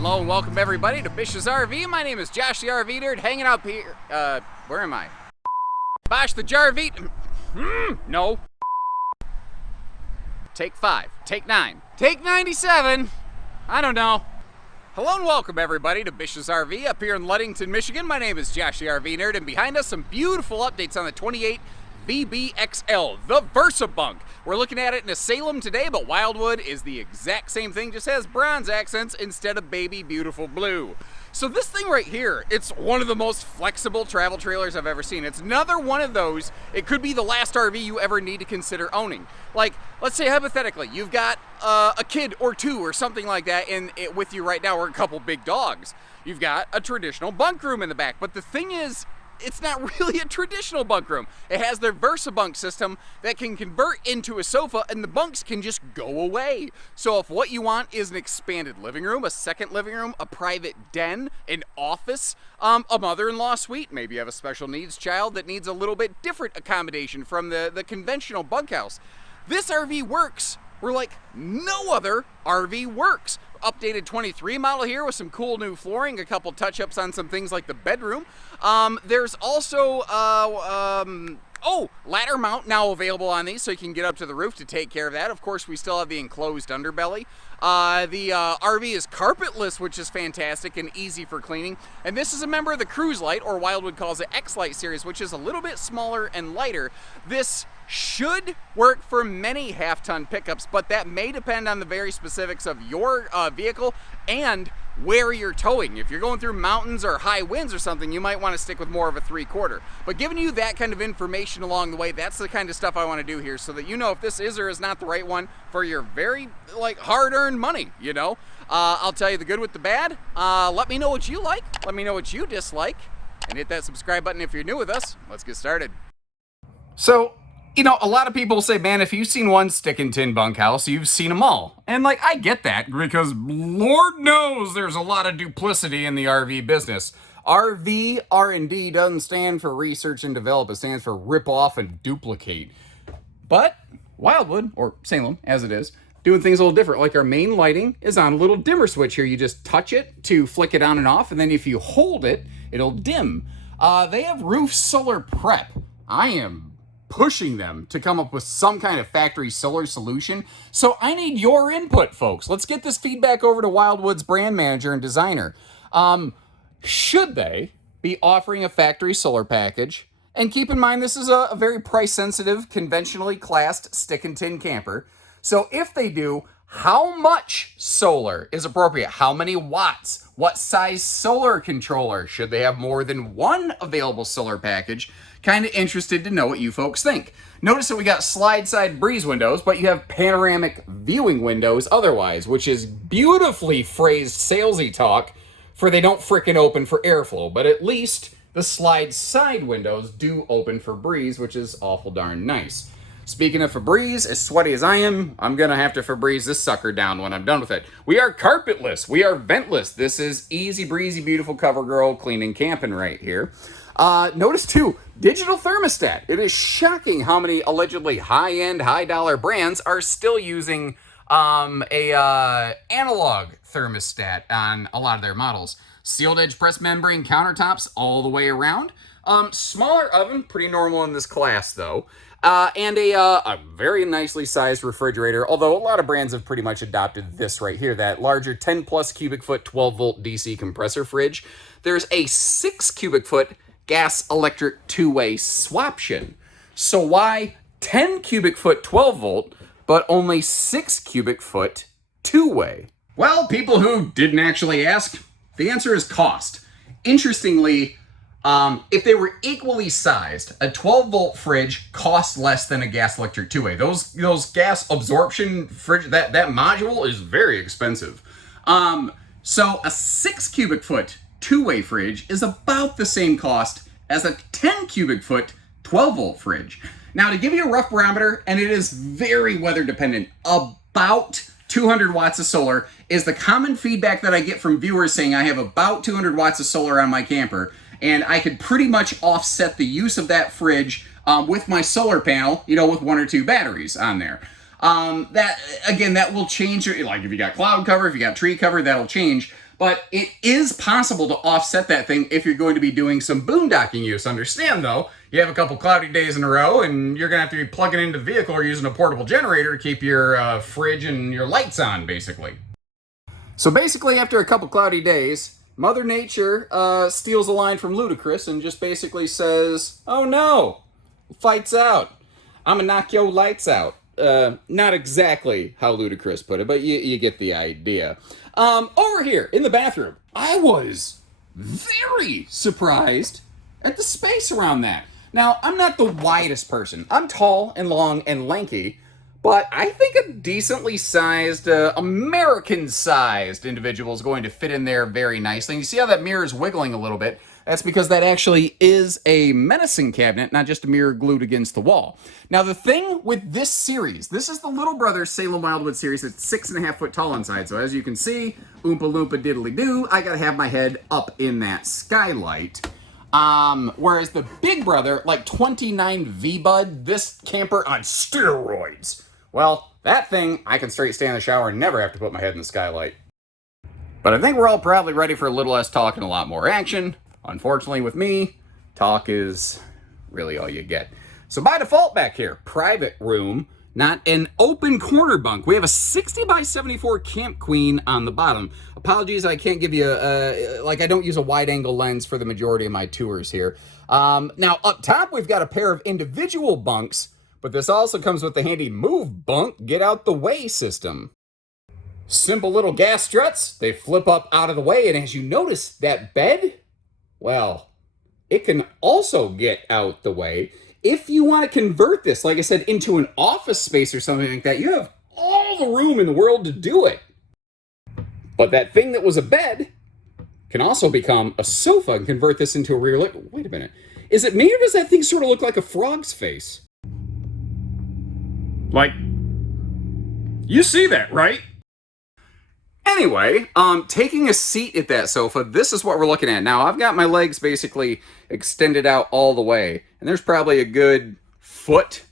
Hello and welcome everybody to Bish's RV. My name is Josh the RV Nerd, hanging out here. Where am I? Bosh the Jarv. No. Take 5. Take 9. Take 97. I don't know. Hello and welcome everybody to Bish's RV up here in Ludington, Michigan. My name is Josh the RV Nerd, and behind us some beautiful updates on the 28 VBXL, the Versa Bunk. We're looking at it in a Salem today, but Wildwood is the exact same thing, just has bronze accents instead of baby beautiful blue. So this thing right here, it's one of the most flexible travel trailers I've ever seen. It's another one of those, it could be the last RV you ever need to consider owning. Like, let's say hypothetically, you've got a kid or two or something like that with you right now, or a couple big dogs. You've got a traditional bunk room in the back, but the thing is, it's not really a traditional bunk room. It has their Versa Bunk system that can convert into a sofa, and the bunks can just go away. So if what you want is an expanded living room, a second living room, a private den, an office, a mother-in-law suite, maybe you have a special needs child that needs a little bit different accommodation from the conventional bunkhouse, this RV works where like no other RV works. Updated 23 model here with some cool new flooring, a couple touch-ups on some things like the bedroom. There's also, ladder mount now available on these, so you can get up to the roof to take care of that. Of course, we still have the enclosed underbelly. The RV is carpetless, which is fantastic and easy for cleaning. And this is a member of the Xlite, or Wildwood calls it Xlite series, which is a little bit smaller and lighter. This should work for many half-ton pickups, but that may depend on the very specifics of your vehicle and where you're towing. If you're going through mountains or high winds or something, you might want to stick with more of a 3/4. But giving you that kind of information along the way, that's the kind of stuff I want to do here, so that you know if this is or is not the right one for your very hard-earned money, you know. I'll tell you the good with the bad. Let me know what you like, let me know what you dislike, and hit that subscribe button if you're new with us. Let's get started. So, you know, a lot of people say, man, if you've seen one stick and tin bunkhouse, you've seen them all. And like, I get that, because Lord knows there's a lot of duplicity in the RV business. RV, R&D, doesn't stand for research and develop. It stands for rip off and duplicate. But Wildwood, or Salem as it is, doing things a little different. Like our main lighting is on a little dimmer switch here. You just touch it to flick it on and off, and then if you hold it, it'll dim. They have roof solar prep. I am pushing them to come up with some kind of factory solar solution. So I need your input, folks. Let's get this feedback over to Wildwood's brand manager and designer. Should they be offering a factory solar package? And keep in mind, this is a very price-sensitive, conventionally classed stick and tin camper. So if they do, how much solar is appropriate? How many watts? What size solar controller? Should they have more than one available solar package? Kind of interested to know what you folks think. Notice that we got slide side breeze windows, but you have panoramic viewing windows otherwise, which is beautifully phrased salesy talk for they don't frickin' open for airflow, but at least the slide side windows do open for breeze, which is awful darn nice. Speaking of Febreze, as sweaty as I am, I'm gonna have to Febreze this sucker down when I'm done with it. We are carpetless, we are ventless. This is easy breezy, beautiful cover girl cleaning camping right here. Notice too, digital thermostat. It is shocking how many allegedly high-end, high-dollar brands are still using a analog thermostat on a lot of their models. Sealed edge press membrane countertops all the way around. Smaller oven, pretty normal in this class though. And a very nicely sized refrigerator, although a lot of brands have pretty much adopted this right here, that larger 10 plus cubic foot 12 volt DC compressor fridge. There's a 6 cubic foot gas electric two-way swaption. So why 10 cubic foot 12 volt, but only 6 cubic foot two-way? Well, people who didn't actually ask, the answer is cost. Interestingly, if they were equally sized, a 12 volt fridge costs less than a gas electric two-way. Those gas absorption fridge, that module is very expensive. So a 6 cubic foot two-way fridge is about the same cost as a 10 cubic foot 12 volt fridge. Now, to give you a rough barometer, and it is very weather dependent, about 200 watts of solar is the common feedback that I get from viewers saying I have about 200 watts of solar on my camper, and I could pretty much offset the use of that fridge with my solar panel, you know, with 1 or 2 batteries on there. That will change, like if you got cloud cover, if you got tree cover, that'll change. But it is possible to offset that thing if you're going to be doing some boondocking use. Understand, though, you have a couple cloudy days in a row, and you're going to have to be plugging into the vehicle or using a portable generator to keep your fridge and your lights on, basically. So basically, after a couple cloudy days, Mother Nature steals a line from Ludacris and just basically says, "Oh no, fight's out. I'ma knock your lights out." Not exactly how Ludacris put it, but you get the idea. Over here in the bathroom, I was very surprised at the space around that. Now, I'm not the widest person. I'm tall and long and lanky, but I think a decently sized, American-sized individual is going to fit in there very nicely. And you see how that mirror is wiggling a little bit? That's because that actually is a medicine cabinet, not just a mirror glued against the wall. Now, the thing with this series, this is the Little Brothers Salem Wildwood series. It's 6.5 foot tall inside. So as you can see, oompa loompa diddly doo, I gotta have my head up in that skylight. Whereas the Big Brother, like 29 V-Bud, this camper on steroids. Well, that thing, I can straight stay in the shower and never have to put my head in the skylight. But I think we're all probably ready for a little less talk and a lot more action. Unfortunately, with me, talk is really all you get. So by default back here, private room, not an open corner bunk. We have a 60 by 74 Camp Queen on the bottom. Apologies, I can't give you I don't use a wide angle lens for the majority of my tours here. Now up top, we've got a pair of individual bunks, but this also comes with the handy move bunk, get out the way system. Simple little gas struts, they flip up out of the way, and as you notice, that bed, well, it can also get out the way. If you want to convert this, like I said, into an office space or something like that, you have all the room in the world to do it. But that thing that was a bed can also become a sofa and convert this into a rear lift. Wait a minute. Is it me or does that thing sort of look like a frog's face? Like, you see that, right? Anyway, taking a seat at that sofa, this is what we're looking at. Now, I've got my legs basically extended out all the way, and there's probably a good foot,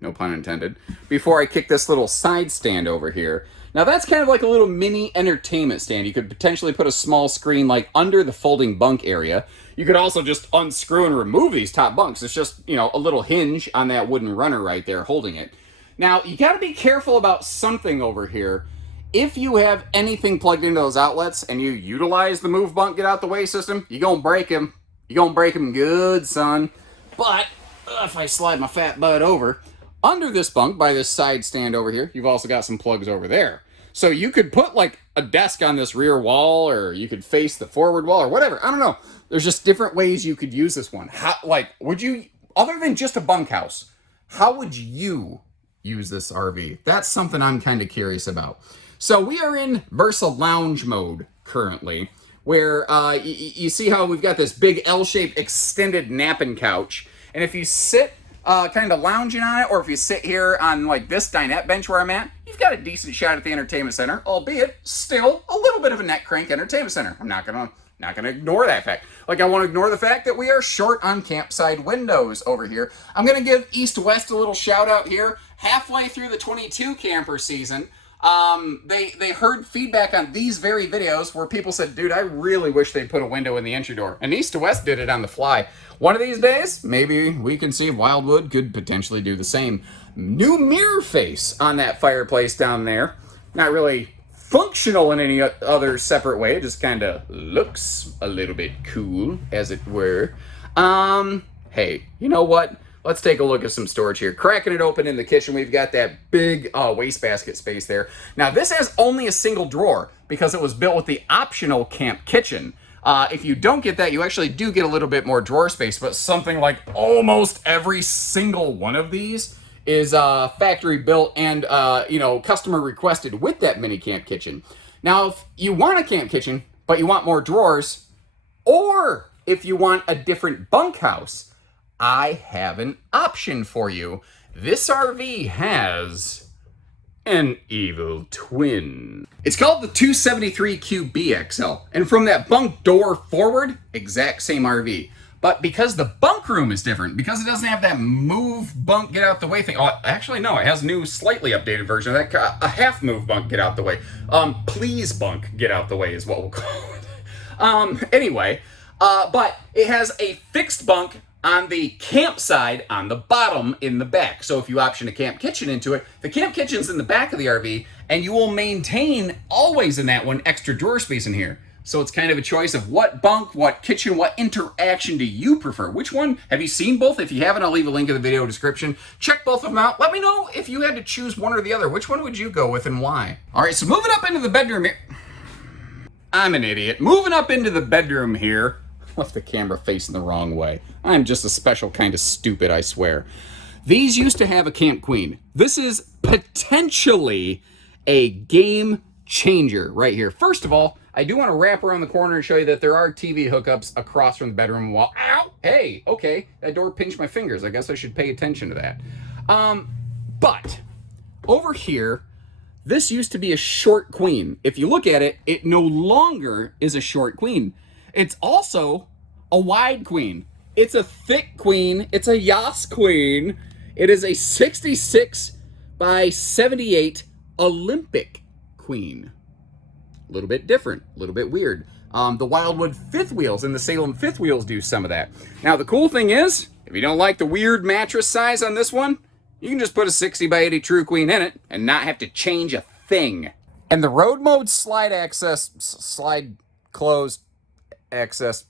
no pun intended, before I kick this little side stand over here. Now, that's kind of like a little mini entertainment stand. You could potentially put a small screen like under the folding bunk area. You could also just unscrew and remove these top bunks. It's just, you know, a little hinge on that wooden runner right there holding it. Now, you got to be careful about something over here. If you have anything plugged into those outlets and you utilize the move bunk get out the way system, you're going to break them. You're going to break them good, son. But if I slide my fat butt over, under this bunk by this side stand over here, you've also got some plugs over there. So you could put like a desk on this rear wall, or you could face the forward wall or whatever. I don't know. There's just different ways you could use this one. How, like, would you, other than just a bunkhouse, how would you use this RV? That's something I'm kind of curious about. So we are in Versa Lounge mode currently, where you see how we've got this big L-shaped extended napping couch. And if you sit kind of lounging on it, or if you sit here on like this dinette bench where I'm at, you've got a decent shot at the entertainment center, albeit still a little bit of a neck crank entertainment center. I'm not gonna ignore that fact. Like, I won't ignore the fact that we are short on campside windows over here. I'm gonna give East West a little shout out here. Halfway through the 22 camper season, they heard feedback on these very videos where people said, dude, I really wish they'd put a window in the entry door. And East to West did it on the fly. One of these days, maybe we can see if Wildwood could potentially do the same. New mirror face on that fireplace down there. Not really functional in any other separate way. It just kind of looks a little bit cool, as it were. Hey, you know what? Let's take a look at some storage here. Cracking it open in the kitchen, we've got that big wastebasket space there. Now, this has only a single drawer because it was built with the optional camp kitchen. If you don't get that, you actually do get a little bit more drawer space, but something like almost every single one of these is factory built and customer requested with that mini camp kitchen. Now, if you want a camp kitchen, but you want more drawers, or if you want a different bunkhouse, I have an option for you. This RV has an evil twin. It's called the 273QBXL, and from that bunk door forward, exact same RV. But because the bunk room is different, because it doesn't have that move bunk get out the way thing. Oh, actually no, it has a new slightly updated version of that, a half move bunk get out the way. Please bunk get out the way is what we'll call it. Anyway, but it has a fixed bunk on the camp side on the bottom in the back. So if you option a camp kitchen into it, the camp kitchen's in the back of the RV, and you will maintain always in that one extra drawer space in here. So it's kind of a choice of what bunk, what kitchen, what interaction do you prefer? Which one? Have you seen both? If you haven't, I'll leave a link in the video description. Check both of them out. Let me know if you had to choose one or the other. Which one would you go with and why? All right, so moving up into the bedroom here. I'm an idiot. Moving up into the bedroom here. Left the camera facing the wrong way. I'm just a special kind of stupid, I swear. These used to have a camp queen. This is potentially a game changer right here. First of all, I do want to wrap around the corner and show you that there are TV hookups across from the bedroom wall. Ow! Hey, okay, that door pinched my fingers. I guess I should pay attention to that. But over here, this used to be a short queen. If you look at it, it no longer is a short queen. It's also a wide queen. It's a thick queen. It's a Yas queen. It is a 66 by 78 Olympic queen. A little bit different, a little bit weird. The Wildwood fifth wheels and the Salem fifth wheels do some of that. Now, the cool thing is, if you don't like the weird mattress size on this one, you can just put a 60 by 80 True Queen in it and not have to change a thing. And the road mode slide access, slide closed access,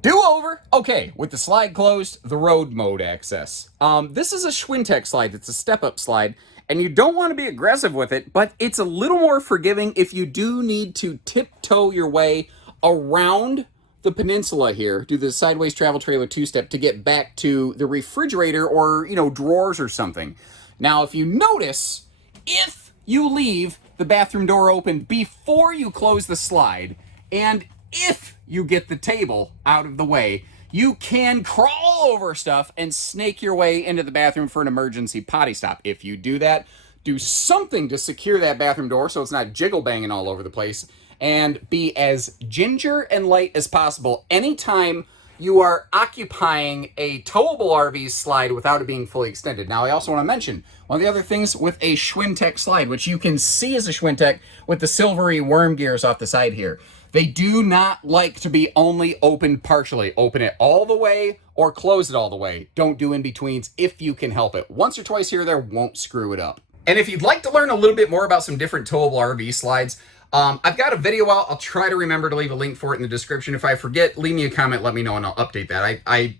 do over. Okay, with the slide closed, the road mode access. This is a Schwintek slide. It's a step-up slide. And you don't want to be aggressive with it, but it's a little more forgiving if you do need to tiptoe your way around the peninsula here, do the sideways travel trailer two-step to get back to the refrigerator or, you know, drawers or something. Now, if you notice, if you leave the bathroom door open before you close the slide, and if you get the table out of the way, you can crawl over stuff and snake your way into the bathroom for an emergency potty stop. If you do that, do something to secure that bathroom door so it's not jiggle banging all over the place, and be as ginger and light as possible anytime you are occupying a towable RV slide without it being fully extended. Now, I also want to mention one of the other things with a Schwintek slide, which you can see as a Schwintek with the silvery worm gears off the side here. They do not like to be only opened partially. Open it all the way or close it all the way. Don't do in-betweens if you can help it. Once or twice here or there won't screw it up. And if you'd like to learn a little bit more about some different towable RV slides, I've got a video out. I'll try to remember to leave a link for it in the description. If I forget, leave me a comment, let me know, and I'll update that. I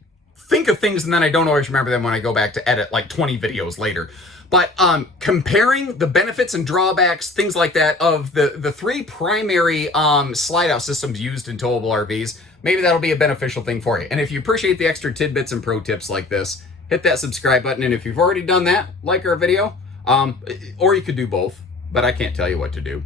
think of things and then I don't always remember them when I go back to edit like 20 videos later. But comparing the benefits and drawbacks, things like that, of the three primary slide-out systems used in towable RVs, maybe that'll be a beneficial thing for you. And if you appreciate the extra tidbits and pro tips like this, hit that subscribe button. And if you've already done that, like our video, or you could do both, but I can't tell you what to do.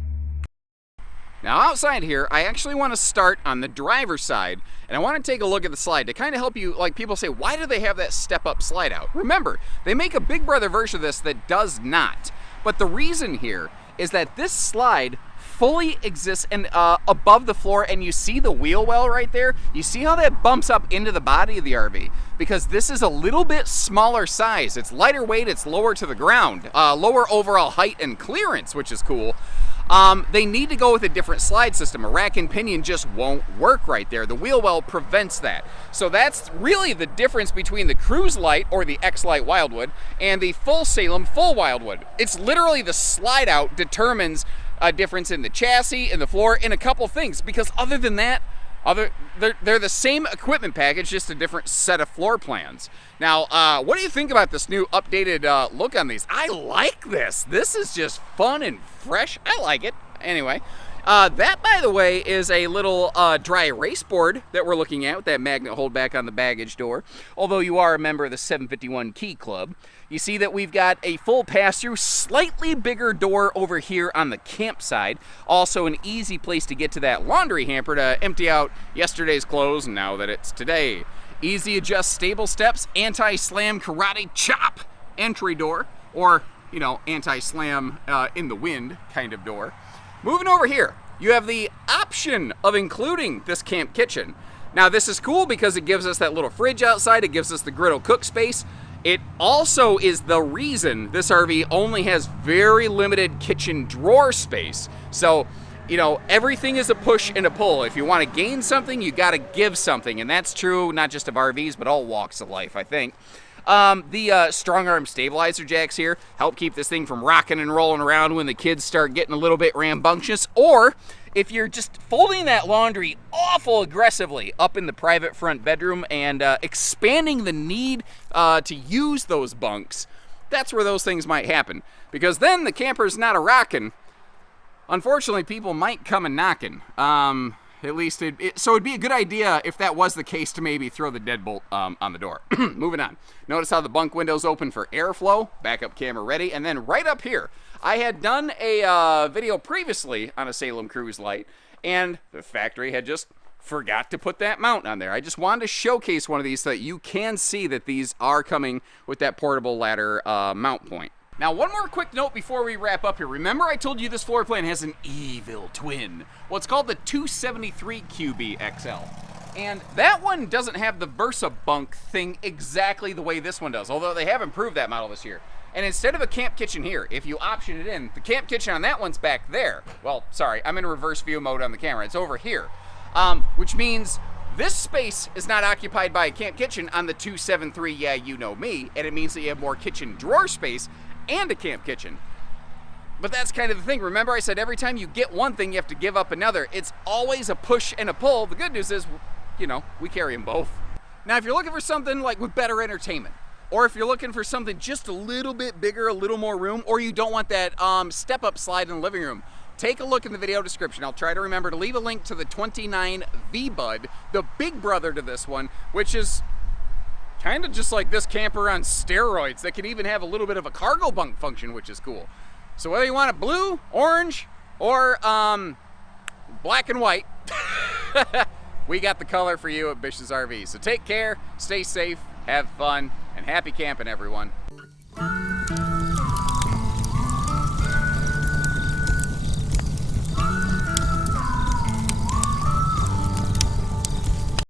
Now outside here, I actually want to start on the driver's side, and I want to take a look at the slide to kind of help you, like people say, why do they have that step-up slide out? Remember, they make a Big Brother version of this that does not. But the reason here is that this slide fully exists and above the floor, and you see the wheel well right there? You see how that bumps up into the body of the RV? Because this is a little bit smaller size. It's lighter weight, it's lower to the ground, lower overall height and clearance, which is cool. They need to go with a different slide system. A rack and pinion just won't work right there. The wheel well prevents that. So that's really the difference between the Cruise Lite or the Xlite Wildwood and the full Salem full Wildwood. It's literally the slide out determines a difference in the chassis, in the floor, in a couple things, because other than that, they're the same equipment package, just a different set of floor plans. Now, what do you think about this new updated look on these? I like this. This is just fun and fresh. I like it. Anyway, that, by the way, is a little dry erase board that we're looking at with that magnet hold back on the baggage door. Although you are a member of the 751 Key Club, you see that we've got a full pass-through, slightly bigger door over here on the campside. Also an easy place to get to that laundry hamper to empty out yesterday's clothes now that it's today. Easy adjust stable steps, anti-slam karate chop entry door, or, you know, anti-slam in the wind kind of door. Moving over here, you have the option of including this camp kitchen. Now this is cool because it gives us that little fridge outside, it gives us the griddle cook space. It also is the reason this RV only has very limited kitchen drawer space. So, you know, everything is a push and a pull. If you want to gain something, you got to give something. And that's true not just of RVs, but all walks of life, I think. The strong arm stabilizer jacks here help keep this thing from rocking and rolling around when the kids start getting a little bit rambunctious. Or if you're just folding that laundry awful aggressively up in the private front bedroom and expanding the need to use those bunks, that's where those things might happen. Because then the camper's not a rockin'. Unfortunately, people might come a knocking. At least, so it'd be a good idea if that was the case to maybe throw the deadbolt on the door. Moving on. Notice how the bunk window's open for airflow. Backup camera ready. And then right up here, I had done a video previously on a Salem Cruise Lite, and the factory had just forgot to put that mount on there. I just wanted to showcase one of these so that you can see that these are coming with that portable ladder mount point. Now, one more quick note before we wrap up here. Remember I told you this floor plan has an evil twin. Well, it's called the 273 QB XL. And that one doesn't have the Versa bunk thing exactly the way this one does, although they have improved that model this year. And instead of a camp kitchen here, if you option it in, the camp kitchen on that one's back there. Well, sorry, I'm in reverse view mode on the camera. It's over here, which means this space is not occupied by a camp kitchen on the 273, yeah, you know me, and it means that you have more kitchen drawer space and a camp kitchen. But that's kind of the thing. Remember I said every time you get one thing, you have to give up another. It's always a push and a pull. The good news is, you know, we carry them both. Now, if you're looking for something like with better entertainment, or if you're looking for something just a little bit bigger, a little more room, or you don't want that step-up slide in the living room, take a look in the video description. I'll try to remember to leave a link to the 29 V-Bud, the big brother to this one, which is kind of just like this camper on steroids that can even have a little bit of a cargo bunk function, which is cool. So whether you want it blue, orange, or black and white, we got the color for you at Bish's RV. So take care, stay safe, have fun, and happy camping, everyone.